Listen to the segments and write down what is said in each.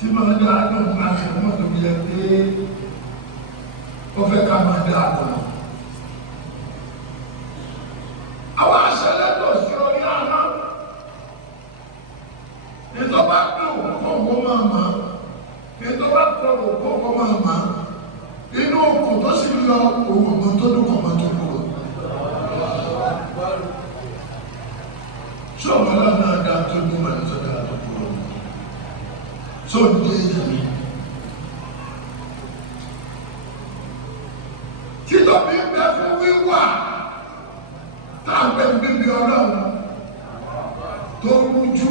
tí máa dá náà máa fi ọmọ tó yẹ pé ó fẹ́ ká máa dá àtọ̀. Àwọn aṣẹ́lẹ̀tọ̀ sí orí àná ìjọba pé òkú kó máa mọ̀ ìjọba pé òkú kó máa mọ̀ inú òkú tó sì lọ òun ọmọ tó dùn ọmọ tó kúrò. Sọ̀rọ̀ náà dá tó ní ọmọ tó dá tó kúrò. Sọ̀rọ̀ ní èyí mi. Títọ́ bí ń bẹ fún wíwà táwọn bíbí ọlọ́run tó rújú.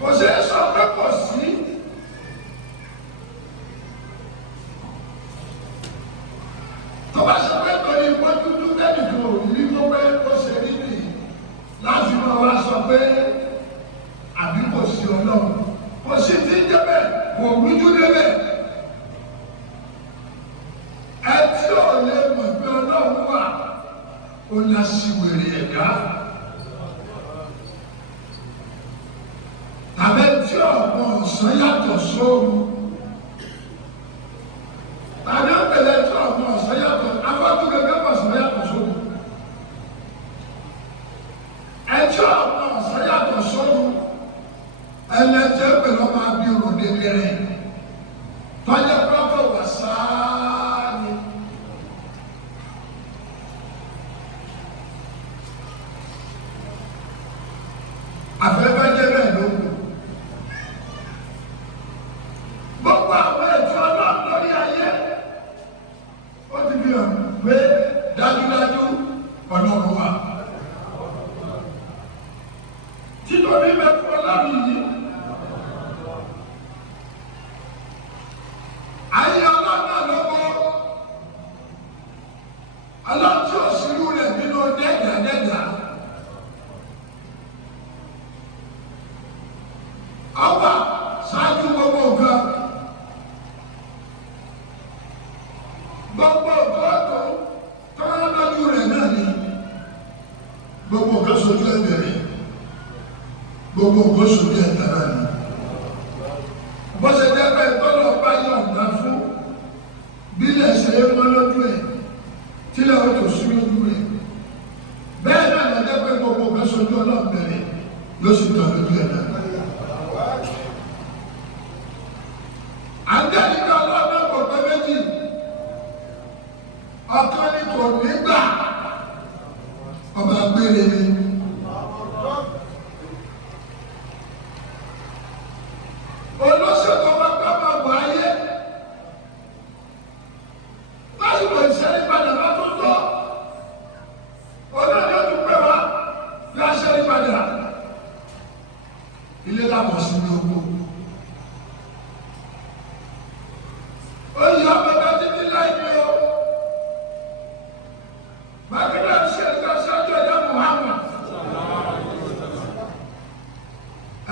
Kò ṣe é sọ pé kò sí. Tó bá ṣe pé torí ìpọ́njújú tẹ́lẹ̀ tó rí tó pé ó ṣe rí nìyí láti máa wá sọ pé àbí kò sí ọlọ́run. Kò sí ti ń débẹ̀, kò rújú débẹ̀. Ẹ tí ò lè mọ̀ pé ọlọ́run wà, ó láṣìwèrè ẹ̀dá. Tàbí tí ọ̀pọ̀ ọ̀sán yàtọ̀ sóòrùn. Tàbí ọ̀pẹ̀lẹ̀ tí ọ̀pọ̀ ọ̀sán yàtọ̀, afọ́jú gẹ́gẹ́ ọ̀sán yàtọ̀ sóòrùn. Ẹjọ́ ọ̀pọ̀ ọ̀sán yàtọ̀ sóòrùn. Ẹlẹ́jẹ́ pẹ̀lú ọmọ abí òròdé bẹ̀rẹ̀. Tọ́jà pẹ́pẹ́ wà sáá ni. Afẹ́fẹ́ jẹ́ bẹ́ẹ̀ ló kù. Gbogbo àwọn ètò ọlọ́run lórí ayé ó ti fi hàn pé dájúdájú ọlọ́run wà. Títorí mẹ́fọ́ ọlọ́run yìí, ayé ọlọ́run náà lọ́wọ́ ọlọ́run tí ò sírú rẹ̀ nínú dẹ́gbàdẹ́gbà. Ọba ṣáájú gbogbo nǹkan. Gbogbo ọ̀tọ̀ tọ́lá lójú rẹ̀ náà ni. Gbogbo nǹkan sojú ẹ̀bẹ̀ rẹ̀. Gbogbo nǹkan sojú ẹ̀ta náà ni. Bó ṣe jẹ́ pé tọ́lọ̀ bá yọ̀ǹda fún bílẹ̀ ṣe é mọ́ lójú ẹ̀ tílẹ̀ ó tó sí lójú rẹ̀. Bẹ́ẹ̀ náà lọ jẹ́ pé gbogbo nǹkan sojú ọlọ́run bẹ̀rẹ̀ ló sì tọ̀ lójú ẹ̀ náà. Àjẹ́nìkan ọlọ́dún kò pé méjì, ọ̀kan ni kò ní gbà, ọba gbére ni. Olóṣèlú ọba gbàgbà bọ̀ ayé, lásìkò ìṣẹ́lẹ̀ padà bá tó tọ́, olóòdì ó tún pẹ́ wá bí a ṣẹ́lẹ̀ padà. Ilé lábọ̀ sí ní ogbó. Oye ọmọ bá ti ní láìpẹ́ o. Bàbá ṣe ń gbà ṣáájú ẹ̀dá Muhammad.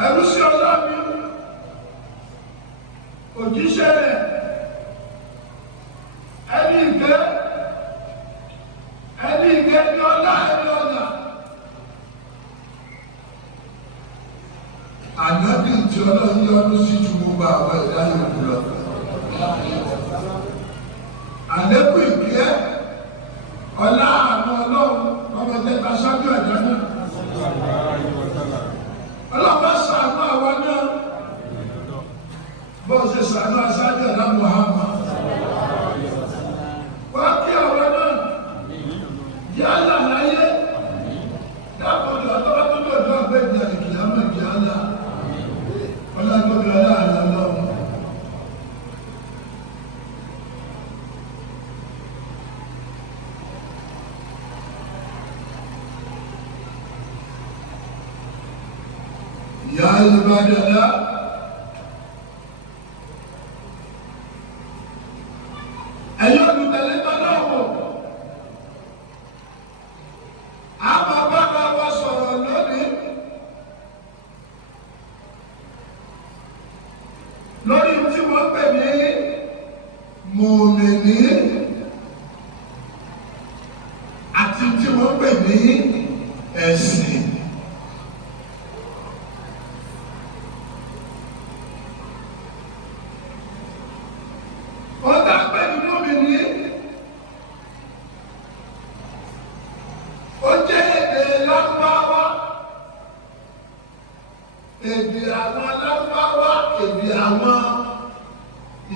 Ẹ̀rú sí ọlọ́mi. Òjíṣẹ́ rẹ̀. Ẹni ìgbẹ́. Ẹni ìgbẹ́ ní ọlá ẹni ọ̀nà. Ànábì tí ọlọ́run yọ́nú sí ju gbogbo àwọn ẹ̀dá yòókù lọ. Àlékún ìgbẹ́ ọlá àwọn ọlọ́run ọmọ tẹ́ta sọ́jú ẹ̀dá náà. Ọlọ́pàá ṣàánú àwọn náà bó ṣe ṣàánú aṣáájú ẹ̀dá Muhammad. Wọ́n kí àwọn náà yálà láyé dákòtò ọ̀tọ́wọ́ tó lòdì ọ̀gbẹ́ ìdí àdìkìyàmọ̀ yálà ọlọ́gbọ́dọ̀ ọlá àlọ́ lọ́wọ́. Ya ibadallah, ẹ̀yin olùtẹ̀lé tọ́lá wò, a máa bá wa sọ̀rọ̀ lónìí lórí tí wọ́n pè ní mùmínì àti tí wọ́n pè ní ẹ̀sìn. ó jẹ́ èdè Lárúbáwá, èdè àwọn Lárúbáwá, èdè àwọn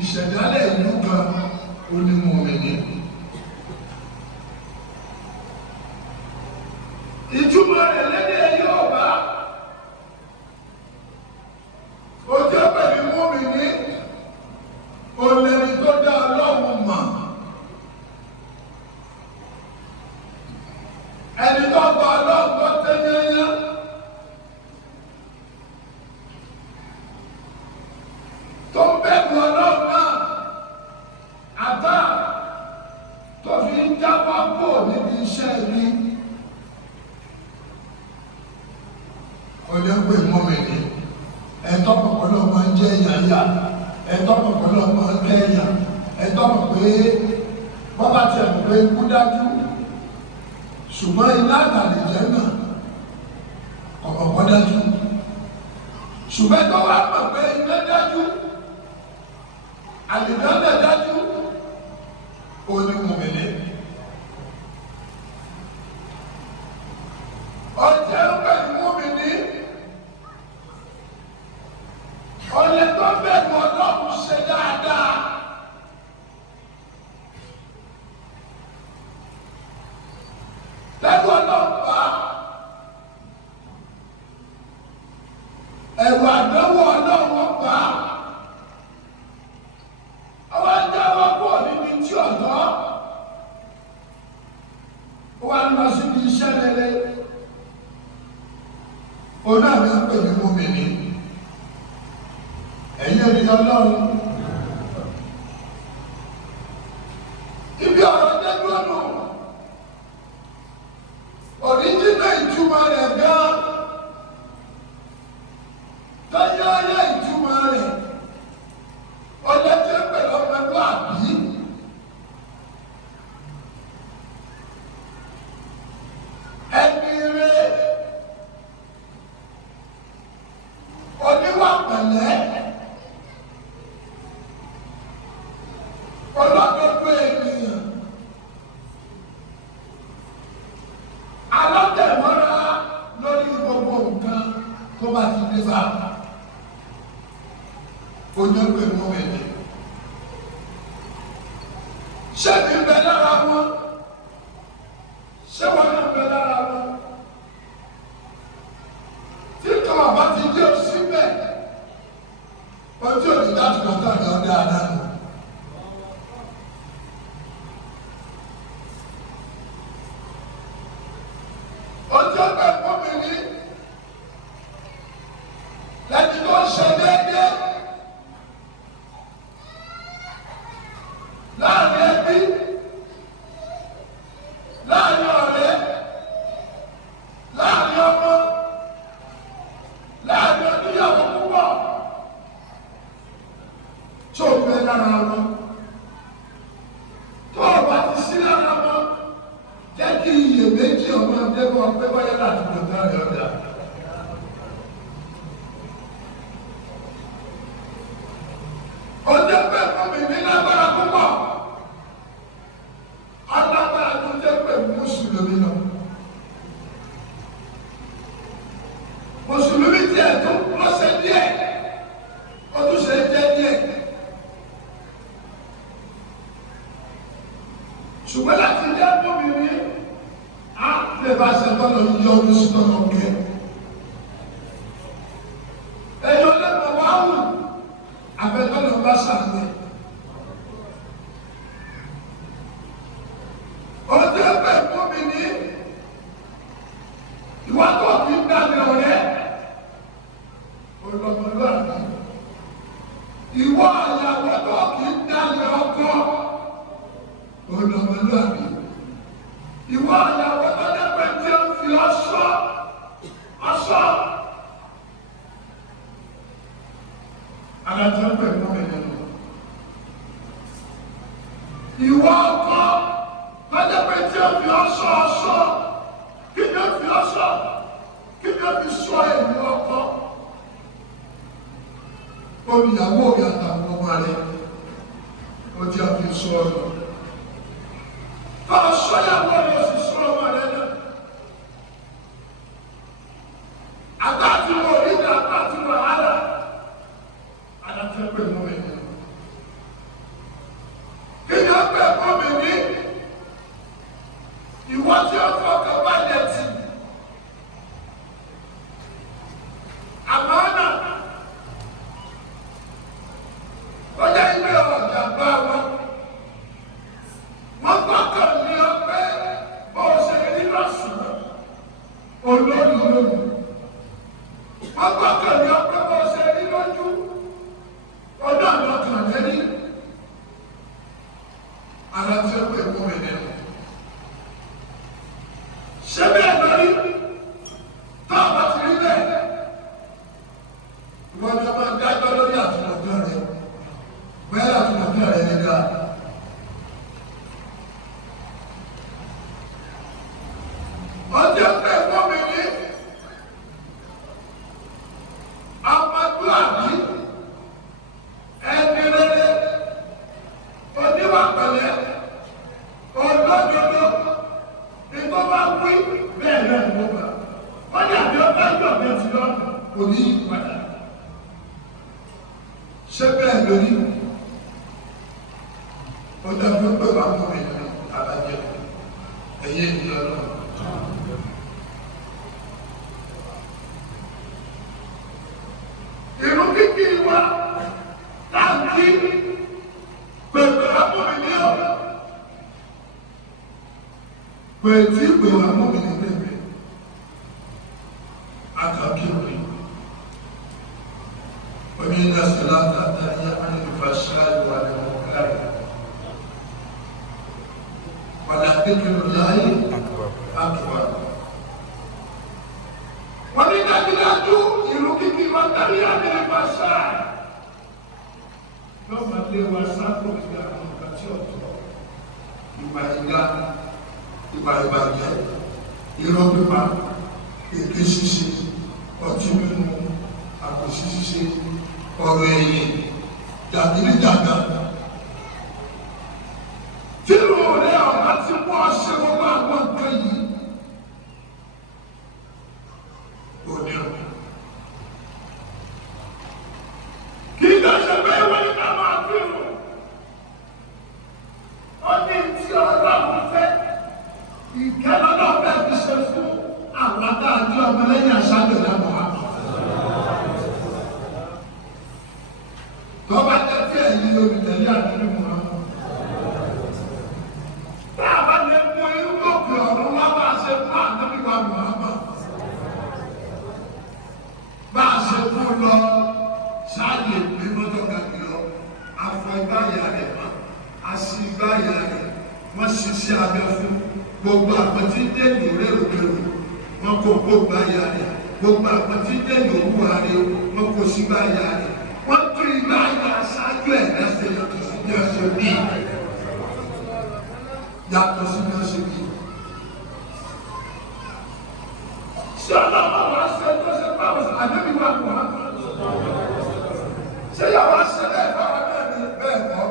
ìṣẹ̀dálẹ̀ ìlú kan onímọ̀mìnì. Ìtumọ̀ rẹ̀ lédè Yorùbá ó jẹ́ pẹ̀lú mọ̀mìnì, olèrí tó dá Ọlọ́run mọ̀, ẹni tó gba Ọlọ́run tó tẹ́yẹ́yẹ́, tó ń bẹ̀rù Ọlọ́run náà, àbá tó fi ń jáwọ́ kó níbi iṣẹ́ rí. Ọjọ́ pé mọ̀mìnì ẹ̀tọ́ pọ̀pọ̀lọ́ máa ń jẹ́ yàyà, ẹ̀tọ́ pọ̀pọ̀lọ́ máa ń kẹ́yà, ẹ̀tọ́ pọ̀ pé bọ́bá ti ẹ̀ pé kú dájú, ṣùgbọ́n iná àtàlẹ̀jẹ́ náà ọ̀pọ̀ dájú, ṣùgbọ́n tó wá mọ̀ pé iná dájú, àlejò náà dájú, onímọ̀mìnì. Ọjọ́ pẹ̀lú mọ̀mìnì, ọ̀lẹ́ tó bẹ̀rù Ọlọ́run ṣe dáadáa. Lẹ́nu Ọlọ́run bá ẹ̀rù àdánwò Ọlọ́run bá ọwọ́ jáwọ́ pọ̀ níbi tí ọ̀dọ́ wà lọ síbi iṣẹ́ rere. Òun náà ní pè ní mọ̀mìnì. Ẹ̀yin ènìyàn Ọlọ́run, ibi ọ̀rọ̀ dé lọ́nà òríjínà ìtumọ̀ rẹ̀ gan, tọ́yọ́yọ́ ìtumọ̀ rẹ̀ ọlọ́jẹ́ pẹ̀lú ọmọdé àbí. Ẹni rẹ̀ oníwà pẹ̀lẹ́, ọlọ́dọ̀dọ̀ ènìyàn, alọ́tẹ̀mọ́ra lórí gbogbo nǹkan tó bá ti dé bá ojú pé mọ́ ẹ̀dẹ̀. Ṣé mi bẹ lára wọn? Ṣé wọn náà bẹ lára wọn? Tí kan bá ti dé síbẹ̀, ojú òní láti lọ tàbí ọdẹ àdánù. Ọjọ́ pẹ̀ mọ̀mìnì lẹ́ni tó ń ṣe déédéé láàrin ẹbí, láàrin ọ̀rẹ́, láàrin ọmọ, láàrin oníyàwó púpọ̀, tó ń bẹ lára wọn. Tó o bá ti sí lára wọn, jẹ́ kí iyèméjì ọmọ ẹgbẹ́ pé báyọ̀ láti lọ dáre ọ̀dà. Ọjọ́ pẹ̀ mọ̀mìnì lágbára púpọ̀, alágbára tó jẹ́ pé mùsùlùmí lọ. Mùsùlùmí tiẹ̀ tó lọ́sẹ̀ díẹ̀, ó tún ṣe jẹ́ díẹ̀. Ṣùgbọ́n láti jẹ́ mọ̀mìnì, á lè bá ṣe tọ́lọ̀ yọ ọdún sí tọ́lọ̀ kẹ́. Ẹ̀yọ́ lẹ́nu wá wù, àbẹ̀tọ́lọ̀ bá ṣàmì. Ọjọ́ pẹ̀ mọ̀mìnì, ìwà tó fi ń dálé ọ̀rẹ́, olùlọ́mọlúwàbí. Ìwọ àyàwó tó fi ń dálé ọkọ, olùlọ́mọlúwàbí. Ìwọ àyàwó tó dẹ́pẹ̀ tí ó fi ọṣọ adájọ́ pẹ̀ mọ̀mìnì lọ. Ìwọ ọkọ tó dẹ́pẹ̀ tí ó fi ọṣọ, kí ni ó fi ọṣọ, kí ni ó fi sọ èmi ọkọ. Olùyàwó rẹ̀ àtàwọn ọmọ rẹ̀ ó jẹ́ àfi sọ ọ̀rọ̀. Fọ́nà sọ́yàwó rẹ̀ sì sọ ọmọ rẹ̀ náà. olórí lónìí. Wọ́n gbọ́kàn ní ọpẹ́ bọ́ ṣe rí lójú. Ọdún àlọ́kàn lẹ́rí. Ara tí ó pè fún mi nínú. Ṣé bẹ́ẹ̀ lórí? Tó o bá ti rí bẹ́ẹ̀. Ìwọ ni a máa dájọ́ lórí àtúntàn rẹ̀. Bẹ́ẹ̀ àtúntàn rẹ̀ nígbà. Ọjọ́ pé fún mi ní ọmọdúnrún ẹni rere oníwà pẹ̀lẹ́ olódodo nígbà bá wí bẹ́ẹ̀ náà ni wọ́n bá wọ́n ní àbí ọba yọ̀ bẹ́ẹ̀ ti lọ́nà òní ìpadà ṣé bẹ́ẹ̀ lórí ọjọ́ pé wàá mú mi ní àbájẹ ẹ̀yẹ ènìyàn náà. Irú kíkí wa láti pèpè amúmi ní ọ̀rọ̀. Pètí pèwà amúmi ní pèpè. Àkàkí òní. Omi ní àṣìlá tàtà yá ànífà ṣáàlù wà ní ọ̀gáyì. Wàlá kékeré láyé àkùwà. Wọ́n ní dájúdájú ìlú kíkí máa tàbí àdéhùn àṣà. Lọ́gbà lé wa sáàpọ̀ ìgbà àwọn ọ̀gá tí ọ̀tọ̀. Ìgbà ìgbà, ìgbà ìbàjẹ́, irọ́ pípa, èké ṣíṣe, ọtí mímu, àkòsí ṣíṣe, ọ̀rọ̀ ẹ̀yìn, jàgídíjàgà. Tí ìlú rẹ̀ ọ̀gá ti wọ́n ṣe wọ́n bá àwọn nǹkan yìí. Kì í dáṣẹ́ pé wọ́n ní ká máa fi rò. Ó ní tí Ọlọ́run fẹ́. Ìkẹ́lọ́lọ́ fẹ́ fi ṣe fún àwọn adájú ọmọlẹ́yìn aṣáájú ìdámọ̀ wa. Tó bá jẹ́ tí ẹ̀yin olùtẹ̀lé àdúgbò wọn. Tá a bá lè mú irú òkè ọ̀run wá bá a ṣe fún àdúgbò wa Muhammad. Bá a ṣe fún lọ sáàyè pé mọ́tò kàkì lọ afọ ìbáyà rẹ̀ mọ́ àṣì ìbáyà rẹ̀ wọ́n ṣiṣẹ́ abẹ fún gbogbo àpótí dènì òrèròkèrò wọ́n kò kó báyà rẹ̀ gbogbo àpótí dènì òwú àrẹ wọ́n kò sí báyà rẹ̀ wọ́n tún ìbáyà ṣáájú ẹ̀ lẹ́sẹ̀ yàtọ̀ sí bí ọ̀ṣẹ̀ bí yàtọ̀ sí bí ọ̀ṣẹ̀ bí. Ṣé ọlọ́pàá wá ṣe tó ṣe pàwọ́ àdébí wà pọ̀ wá? Ṣé yàrá ṣe bẹ́ẹ̀ báwa náà ní bẹ́ẹ̀ kọ́?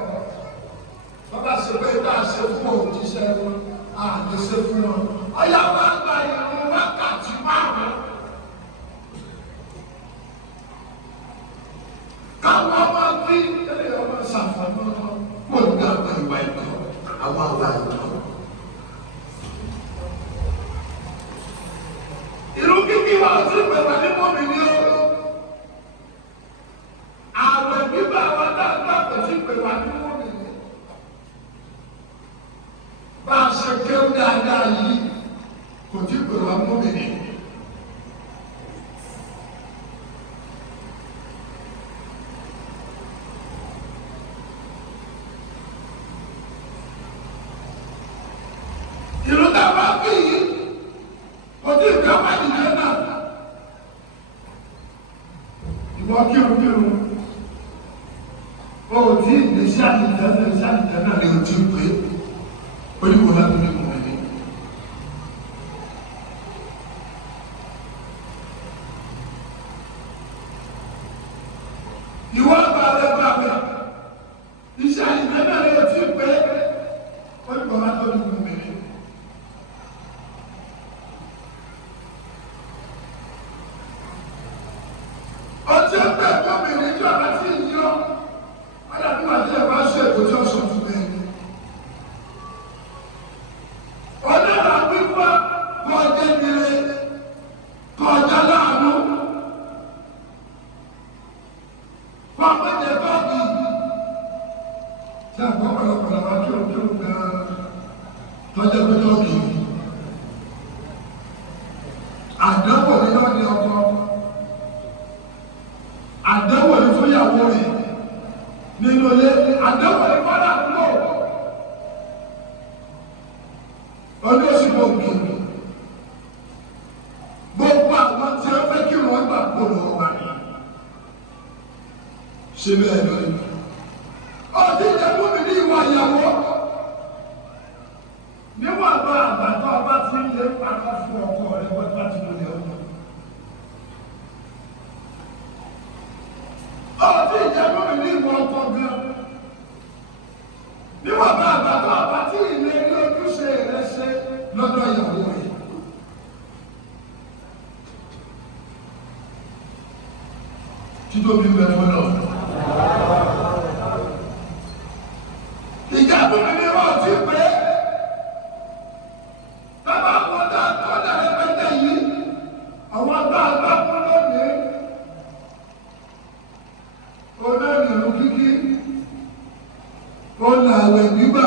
Bàbá ṣe bẹ́ẹ̀ bá a ṣe fún òjíṣẹ́ wọn, a lè ṣe fún wọn. Ọ̀yá wa gba ìrun wákàtí márùn-ún. Káwọn ọmọ bí ẹni ọmọ ṣàfọ̀mọ́ kó ní àwọn ìwà ìtọ́, àwọn àwa ìtọ́. Ìlú kíkí wa ti pẹ̀lú ní mọ́mí ní ọ̀rọ̀. Àwọn ìbíbá wa dáadáa kò sí pẹ̀lú ní mọ́mí ní. Bá a ṣe kéwú dáadáa yìí kò sí pẹ̀lú mọ́mí ní. Ìlú dábàá bí yìí. Ọdún ìgbàwá ìjẹ náà, ìwọ kírun, o tí ìgbésí àtìjẹ náà ni o ti pé, oníwò láti ní mọ̀ ní. Ìwọ bàbẹ̀, iṣẹ́ àtìjẹ náà ni o ti pé, oníwò láti ní mọ̀ ní. Ọjọ́ pé gómìnà ìjọ àti ìyọ́, ọ̀dàbí wà ní ẹ̀bá ṣe ìbòjọ́ ṣọ̀tún bẹ́ẹ̀. Ọ̀dàbà wípá kọjá nílé, kọjá láàánú, kọ́mọ́jẹ báàgì. Ṣé àgbọ̀ pọ̀lọpọ̀lọ wá kí ojú gan-an tọ́jọ́ pé tọ́kì? àdánwò ní lọ́dẹ ọkọ, àdánwò ní fúnyàwó rẹ̀ nínú ilé, àdánwò ní fọ́nà àdúgbò ọdún oṣù gbòógì. Gbogbo àwọn tí wọ́n fẹ́ kí wọ́n gbà kó lọ́wọ́ wà ní ṣe bẹ́ẹ̀ lórí. Ọtí ìjẹ́bú mi ní ìwà ìyàwó níwọ̀n àgbà àgbàtọ́ ọba tí ń lé pàtó fún ọkọ rẹ̀ wọ́n bá ti lòlẹ̀ ọdún. Ọtí ìjẹ́bú mi ní ìwà ọkọ gan níwọ̀n àgbà àgbàtọ́ ọba tí ilé ní ojúṣe rẹ̀ ṣe lọ́dọ̀ ìyàwó rẹ̀. Títóbi bẹ̀rẹ̀ fún náà. Ìjà tó ní ní wọ́n ti pé bàbá àkọ́dá àkọ́dá rẹpẹtẹ yìí àwọn àgbà fún lónìí olóòrùn kíkí olàwẹ̀ gbígbà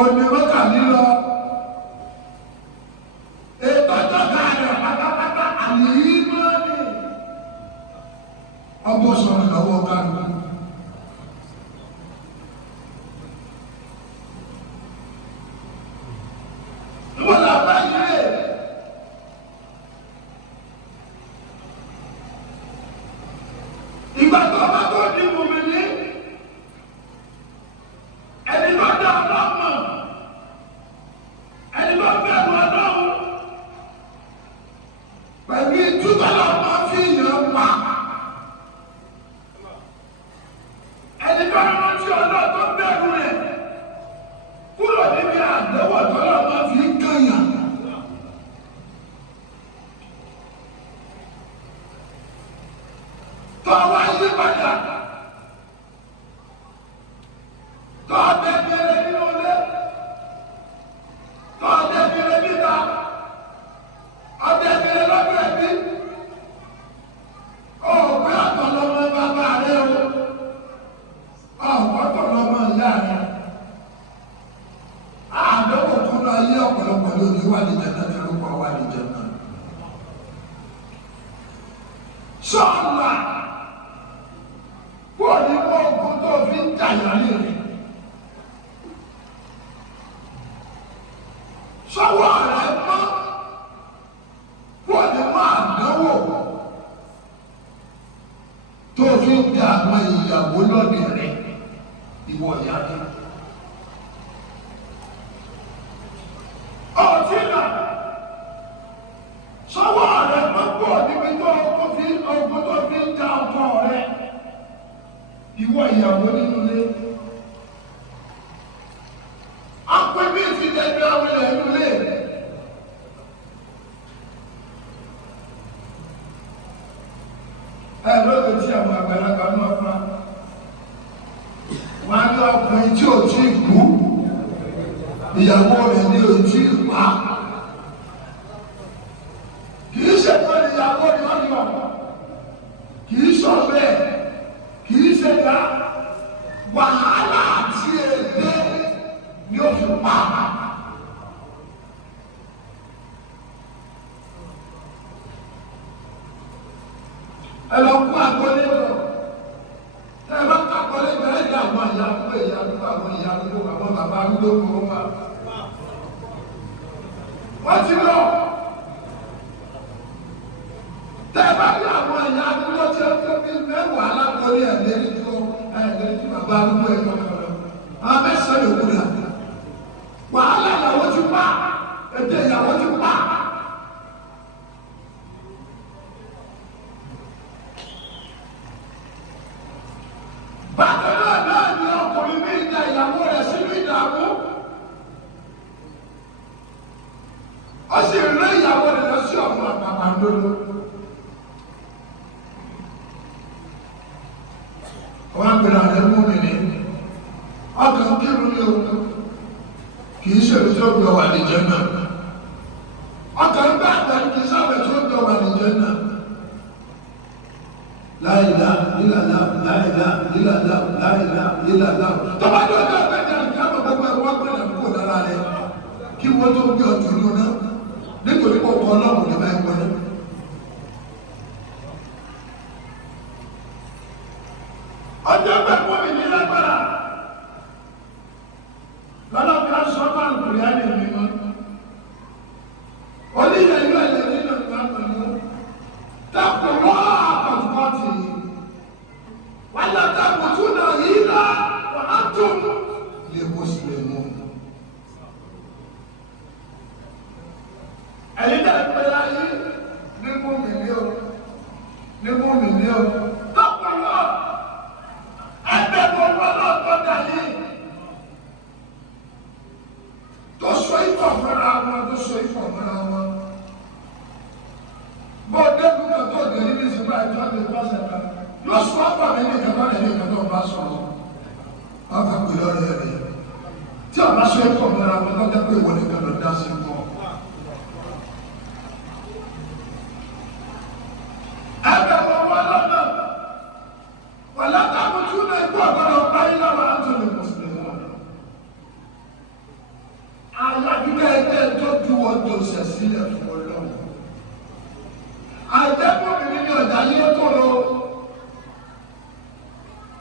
onímọ̀kà lílọ ètò ìjọba rẹ̀ pátápátá àlèyé mọ́ni ọgbọ́n sọ̀rọ̀ lọ́wọ́ kánú. Ìyàwó rẹ̀ ní ojú ìpá kìí ṣe pé ìyàwó ni wọ́n yọ kìí sọ bẹ́ẹ̀ kìí ṣe dá wàhálà àti èdè ni ó fi pa. Ẹ lọ kú àgbọ̀lé lọ ẹ bá kàkọ́lé bẹ̀rẹ̀ ní àwọn ìyàwó àwọn ìyàwó àwọn bàbá arúgbó kò wá. Wọ́n ti lọ. Tẹ́lá bí àwọn ẹ̀yà arúgbó tí ó tó bí mẹ́wàá alákọ̀ọ́lé ẹ̀lẹ́rìí tó ẹ̀lẹ́rìí bàbá arúgbó ẹ̀yọ́ kan lọ. Àwọn mẹ́sàn-án yòókù dà. Wàhálà ìyàwó ti pa. Ètè ìyàwó ti pa. Bákan náà ni ọkùnrin bí ìdá ìyàwó rẹ̀ sínú ìdààmú. Ó sì rí ìyàwó rẹ̀ lọ sí ọ̀run àpàpàǹdodo. Wọ́n á gbéra rẹ̀ mú mi ní. Ọkàn kírun ní o. Kì í ṣèlú tó gbé wà ní Jánnà. Ọkàn bá àgbà kì í sábẹ̀ tó gbé wà ní Jánnà. La ilaha illallah, la ilaha illallah, la ilaha illallah. Tọ́ba tó ọjọ́ ìgbẹ́jà ìjábọ̀ gbogbo ẹ̀rọ wá gbọ́dọ̀ kó lára rẹ̀ kí wọ́n tó gbé ọ̀tún lónà. ọlọ́run lè máa ń wọlé. ọjọ́ bẹ́ẹ̀ wọ́n mi ní lágbára lọ́nà bí a sọ bá lùkùrẹ́ á lè mi mọ́. onílẹ̀ ìlú ẹ̀lẹ́ nínú ìgbà pẹ̀lú dàpọ̀ wọ́n àpọ̀tùpọ̀tì wọ́n lọ dàpọ̀ tún náà yìí lá wọ́n á tún lè kó sílẹ̀ mọ́. ẹ̀yin dẹ̀ pé ayé ní mú mi ní o ní mú mi ní o dàpọ̀ wọ́n ẹgbẹ́ gbogbo náà tó dà yìí tó so ìfọ̀ fúnra wọn tó so ìfọ̀ fúnra wọn. bó dẹ́kun náà tó dé níbi ìsìnkú àìjọ lè bá ṣẹ̀dá yóò sọ ọ́pọ̀ mi ní ìkàtọ́ rẹ̀ ní ìkàtọ́ bá sọ̀rọ̀ wọ́n fà pè lọ́rẹ̀ rẹ̀ tí ọ̀bá so ìfọ̀ fúnra wọn tó dẹ́ pé ìwọ ní ìkàtọ́ dá sí fún ọ. ẹgbẹ́ gbogbo lọ́nà wọ́n látàkùn tún náà ikú ọ̀gbọ́dọ̀ báyìí lọ́wọ́ àti olè mùsùlùmí. alábíkẹ́ ẹgbẹ́ tó ju ọjọ́ ṣẹ̀sílẹ̀ fún ọlọ́run. àjẹmọ́bìnrin ní ọ̀dà yé tóró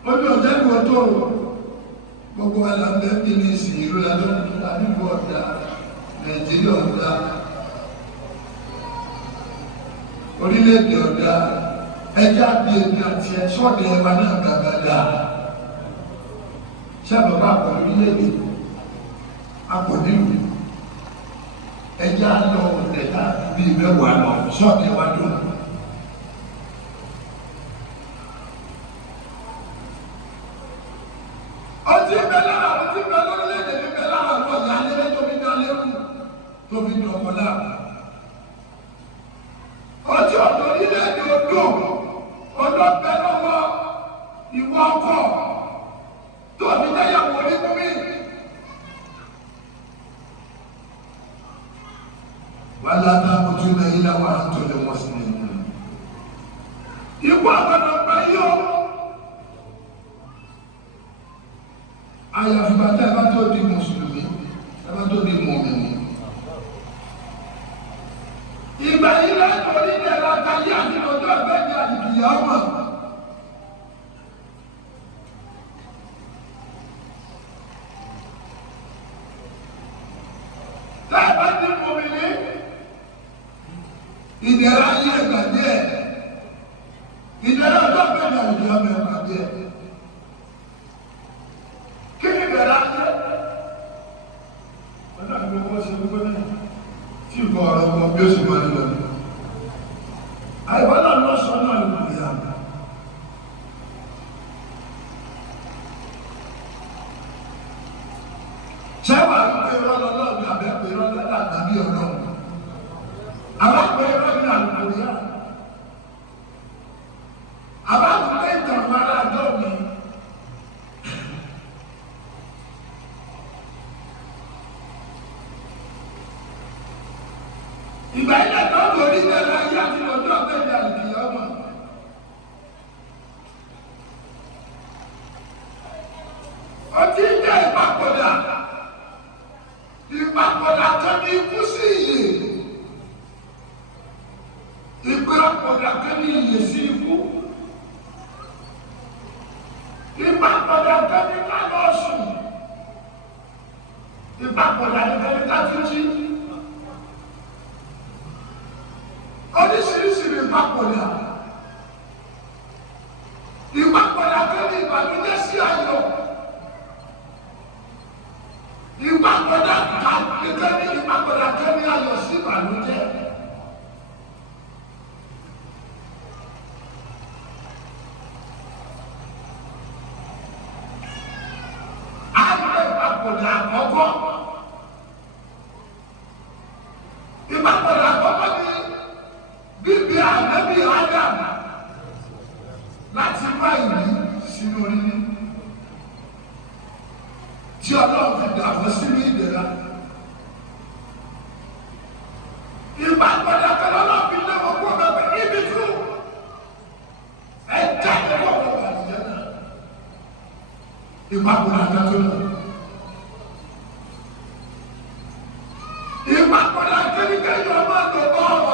ó ní ọ̀dà ìwọ tóró gbogbo alábẹ́ bí ní ìsìn ìlú àdúgbò ọ̀dà nàìjíríà ọ̀dà orílẹ̀-èdè ọ̀dà ẹjẹ́ àbí èmi àti ẹ̀ sọ́ọ̀dẹ̀ ẹ̀wà náà gàgàdà sábà bá pọ̀ orílẹ̀-èdè apọ̀ nílùú ẹjẹ́ àlọ́ ẹ̀dá bí ìmẹ́wàá lọ sọ́ọ̀dẹ̀ ẹ̀wà dùn. ọtí ìbẹ̀ lára ọtí ìbẹ̀ lórílẹ̀-èdè ní ìbẹ̀ lára lọ ìyá alẹ́ tó fi dá lẹ́rù tó fi dùn ọkọ̀ láàbù. ọtí ọ̀dọ́ orílẹ̀-èdè odò ọlọ́pẹ́ lọ́wọ́ ìwọ ọkọ̀ tó fi dáyàwó oníkú mi. wàhálà náà mo tún lè yí láwọn àtò lè wọ́n sí ní ìwọ àgbàdo pé yọ. àyàfi bàtà ẹ bá tó di mùsùlùmí ẹ bá tó di mùmínì. ìgbà yìí lẹ́tọ̀ọ́ onílẹ̀ láta yí àti lọ́jọ́ ìgbẹ́jì àdìgìyà ọmọ. láìpẹ́ tí mo mi ní ìdẹ̀rẹ̀ ayé ẹ̀gbà díẹ̀ ìdẹ̀rẹ̀ ọjọ́ ìgbẹ́jì àdìgìyà ọmọ ẹ̀gbà díẹ̀. kí ni ìdẹ̀rẹ̀ ayé? ọjọ́ ìgbẹ́ wọ́n ṣe wípé náà tí ìbọn ọ̀rọ̀ ọmọ bí ó sì máa ń lọ ní. àìbọ́lá lọ sọ náà ló lè yà. ṣẹ́wà ń pè irọ́ lọ́lọ́ ní abẹ́ pè irọ́ lọ́lọ́ àgbàbí ọ̀nà. àbá pè irọ́ ní àlùkò yá. àbá pè ìtàn ara àjọ mi. ìgbà ilẹ̀ tó ń borí tẹ̀lé ayé àti lọ́jọ́ ọ̀gbẹ́ni àlùkìyà ọmọ. ọtí ń jẹ́ ìpapòdà kan ní ikú sí ìyè ìpapòdà kan ní ìyè sí ikú ìpapòdà kan ní ká lọ sùn ìpapòdà kan ní ká tún jí. oríṣiríṣi ní ìpapòdà kan ní ìbànújẹ́ sí ayọ̀ ìpapòdà kan ní ayọ̀ sí ìbànújẹ́. àwọn ìpapòdà àkọ́kọ́ ní bíbí ànábì Ádámù láti wá ìlú sínú orílẹ̀ tí Ọlọ́run fi dàbọ̀ sínú ìdẹ̀ra. ìpapòdà kan lọ́nà fi lé wọn kó bẹ́ẹ̀ níbi tó ẹja ìwọ̀ wọn wà nìyẹn náà. ìpapòdà kan tó lọ. ìpapòdà kan ní kẹ́yìn ọmọ àgbẹ̀ bọ́ọ̀lù.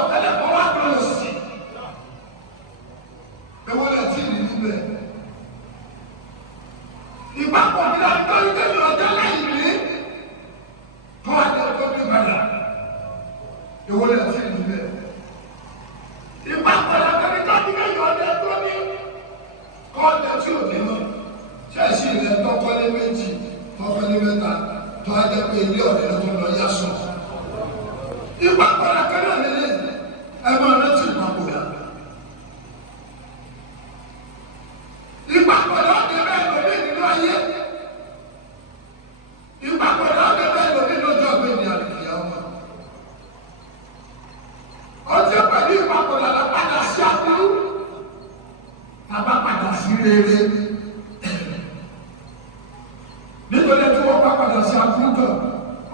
ìwọlẹ̀ tí ìlú bẹ̀. Ìgbà padà kẹ́ni káàdì kẹ́yìn ọdẹ tó ní kọ́ọ̀dẹ tí ò ní mọ́. Ṣẹ́ẹ̀sì rẹ̀ tọ́kọ́lé méjì, tọ́kọ́lé mẹ́ta, tó á jẹ́ pé ilé ọ̀dẹ tó lọ yá sùn. Ìgbà padà kẹ́ni ọ̀dẹ lé ẹgbẹ́ ọ̀dẹ tí ìgbà padà. Ìgbà padà ọ̀dẹ bẹ́ẹ̀ lómi nínú ayé. Ìgbà padà ọ̀dẹ bẹ́ẹ̀ lómi lójú ọ̀gbìn ní àdìyà ọmọ. Ọjọ́ pẹ̀lú ìpapòdà la padà sí aburú, tàbá padà sí rere. Nítorí tí wọ́n bá padà sí aburú kan,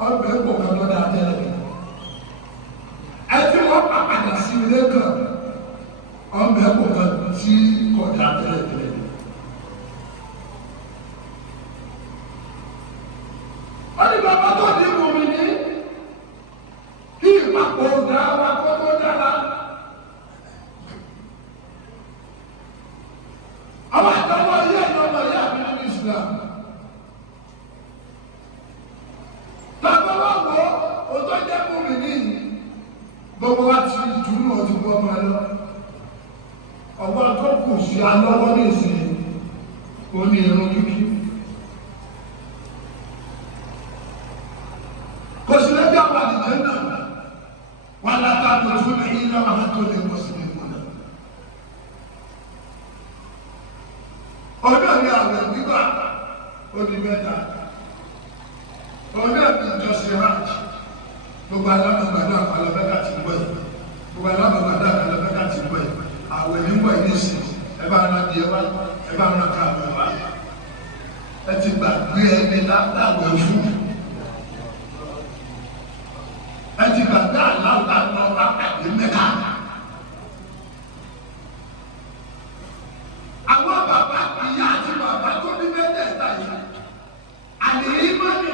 ọbẹ̀ pọ̀ kan lọ́dà tẹ́lẹ̀. Ẹ tí wọ́n bá padà sí ilé kan, ọbẹ̀ pọ̀ kan sí kọjá tẹ́lẹ̀. Wọ́n ní bàbá tó ní ìmùmí ní kí ìpapòdà wa kó tó dára. Àwọn àtàwọn ilé ìjọba yà mí nínú Islam. Tàbí wá wo òtọ́ jẹ́ ìmùmí ní gbogbo wa ti dùnú ọdún bọ́ ọmọ lọ. Ọgbọ́n tó kù sí alọ́wọ́ ní ìsìn òní irun kíkí. Kò sí lẹ́bí àwọn àdìjẹ́ náà. Wala ta'buduna illa wa antum muslimun. Ọjọ́ ní àwẹ̀ gbígbà odi mẹ́ta. Ọjọ́ ní ìjọsìn hajj. Gbogbo alábàgbàdo àkàlọ́bẹ́ká ti gbọ́ yìí. Gbogbo alábàgbàdo àkàlọ́bẹ́ká ti gbọ́ yìí. Àwẹ̀ nígbà yìí sì ẹ bá ara di ẹ wá, ẹ bá ara ká àwẹ̀ wá. Ẹ ti gbàgbé ẹni láwẹ̀ fún. Ẹ ti gbàgbé àláwà lọ́wọ́ àpàdé mẹ́ta. Àwọn bàbá ìyá àti bàbá tó ní mẹ́tẹ̀ẹ̀ta yìí, àlèyé mọ́ni.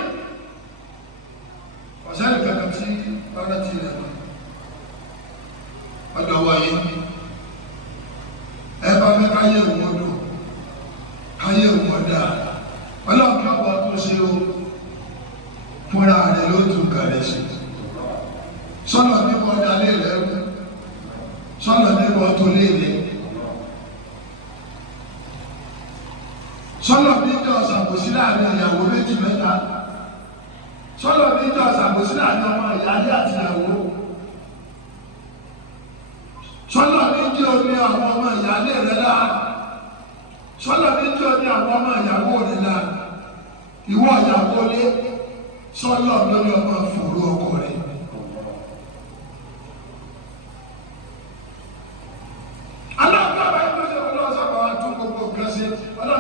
Ọ̀sẹ̀ nìkan tí ọ̀rẹ́ ti rẹ̀ wọ́n. Ọ̀dọ̀ wọ̀nyí. Ẹ bá fẹ́ káyé òun dùn, káyé òun dà. Ọlọ́run ká wọ́n tó ṣe o. Fúnra rẹ̀ ló tún kàrẹ́ sí. Sọ́nà ní kọ́ dalé rẹ̀ rú, sọ́nà ní kọ́ tó lé rẹ̀. Sọ́nà ní kọ́ ṣàbòsí láàrin ìyàwó méjì mẹ́ta. Sọ́nà ní kọ́ ṣàbòsí láàrin ọmọ ìyáálé àti ìyàwó. Sọ́nà ní kí o ní àwọn ọmọ ìyáálé rẹ̀ láà. Sọ́nà ní kí o ní àwọn ọmọ ìyàwó rẹ̀ láà. Ìwọ ìyàwó lé sọ́nà lórí ọmọ fòrò ọkọ rẹ̀.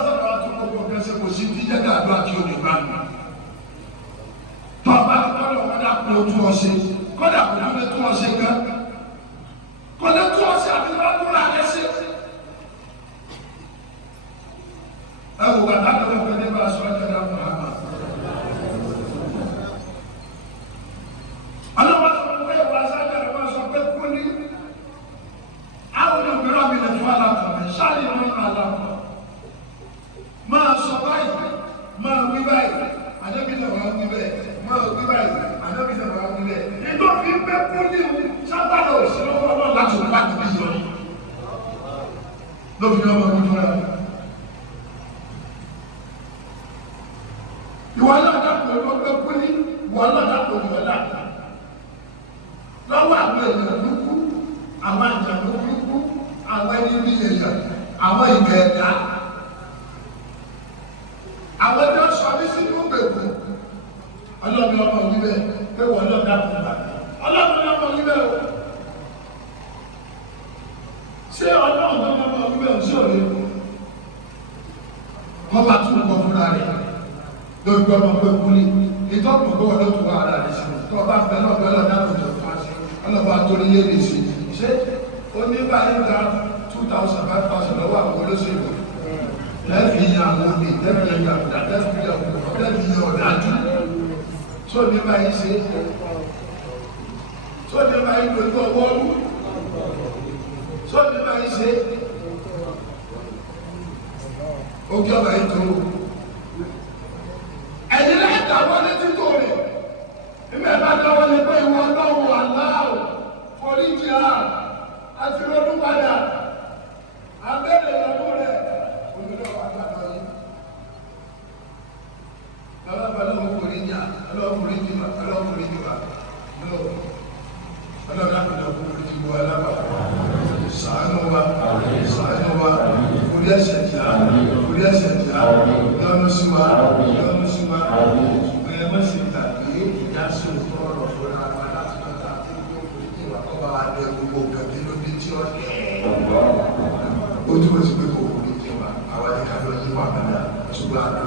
Kò sí ti jẹ́ dàdú àti onígbà nù. Tọ́ba kọ́lọ̀ kọ́dà kó o tún ọ ṣe, kọ́dà kó o tún ọ ṣe gan. Kọ́dà tún ọ ṣe àbí wọ́n tún ra ẹ ṣe. Ẹ wò bàtà tó wọ́n fẹ́ bá aṣọ ẹ̀jẹ̀ náà Muhammad. Ọlọ́wọ́ tó ń fẹ́ wá sájà rẹ̀ wọ́n sọ pé kú ní. Àwọn òmìnira mi lè fún alákọ̀ọ́ ṣáà ní wọn alákọ̀ọ́. Máa sọ báyìí, máa wí báyìí, àdébìtẹ̀ wà wí bẹ́ẹ̀, máa wí báyìí, àdébìtẹ̀ wà wí bẹ́ẹ̀. Nítorí pé kú ní sábàdà òṣèlú ọlọ́run láti wọ́n láti bí yọ ní. Lóbi ní ọmọ mi fúnra rẹ̀. Ìwọ náà dàpọ̀ ìwọ pé kú ní, ìwọ náà dàpọ̀ ìwọ náà. Lọ́wọ́ àwọn èèyàn lúkú, àwọn àjàmú lúkú, àwọn ẹni bí èèyàn, àwọn ìgbẹ́ ẹ̀dá. Àwọn ẹni ọ̀sọ́ ní sínú gbègbè. Ọlọ́run ọmọ wíbẹ̀ pé wọ́n lọ dákun bàbá. Ọlọ́run ọmọ wíbẹ̀ o. Ṣé ọlọ́run ọmọ wíbẹ̀ o sí òde? Wọ́n bá tún kọ fúnra rẹ̀ lórí ọmọ pé kúlí. Ìtọ́kùn kó wọ́n ló tún wá ara rẹ̀ sí. Tó o bá fẹ́ náà bẹ́ẹ̀ lọ́dá lọ́jọ́ fún àṣẹ. Ọlọ́run àtòrí yé lè ṣe. Ṣé oníbàárẹ̀ gba 2,000 5,000 lọ́wọ́ àwọn olóṣèlú? Lẹ́fì yan àwọn òní, lẹ́fì yan àbùdá, lẹ́fì yan ọ̀dájú. Tó ní báyìí ṣe, tó ní báyìí lójú ọwọ́ rú, tó ní báyìí ṣe, ojú ọba yìí tó. Ẹ̀yin lẹ́yìn tàwọn létí tó rẹ̀, ìmọ̀ ẹ̀ bá dáwọ́ lé pé ìwọ náà wà láàrú. ìyá àti lọ́dún padà abẹ́rẹ́ ìyàwó rẹ̀ olùdó àgbàdo yìí. Bàbá bàbá ọmọkùnrin jà ọlọ́kùnrin jìbà ọlọ́kùnrin jìbà lọ́wọ́ ọlọ́dún ọkùnrin jìbò alábàá ṣàánú wa orí ẹ̀ṣẹ̀ jà lọ́nù sí wa ẹ̀ má ṣe tàbí ìdásí ọ̀rọ̀ fúnra wa láti lọ́ta àti ìwà kọ́ bá wa lọ gbogbo kàbí lóbi tí ó lẹ̀ ó túbọ̀ sí pé kò kò ní jẹ́ wa àwọn ẹ̀ka lọ sí wa padà ṣùgbọ́n àná.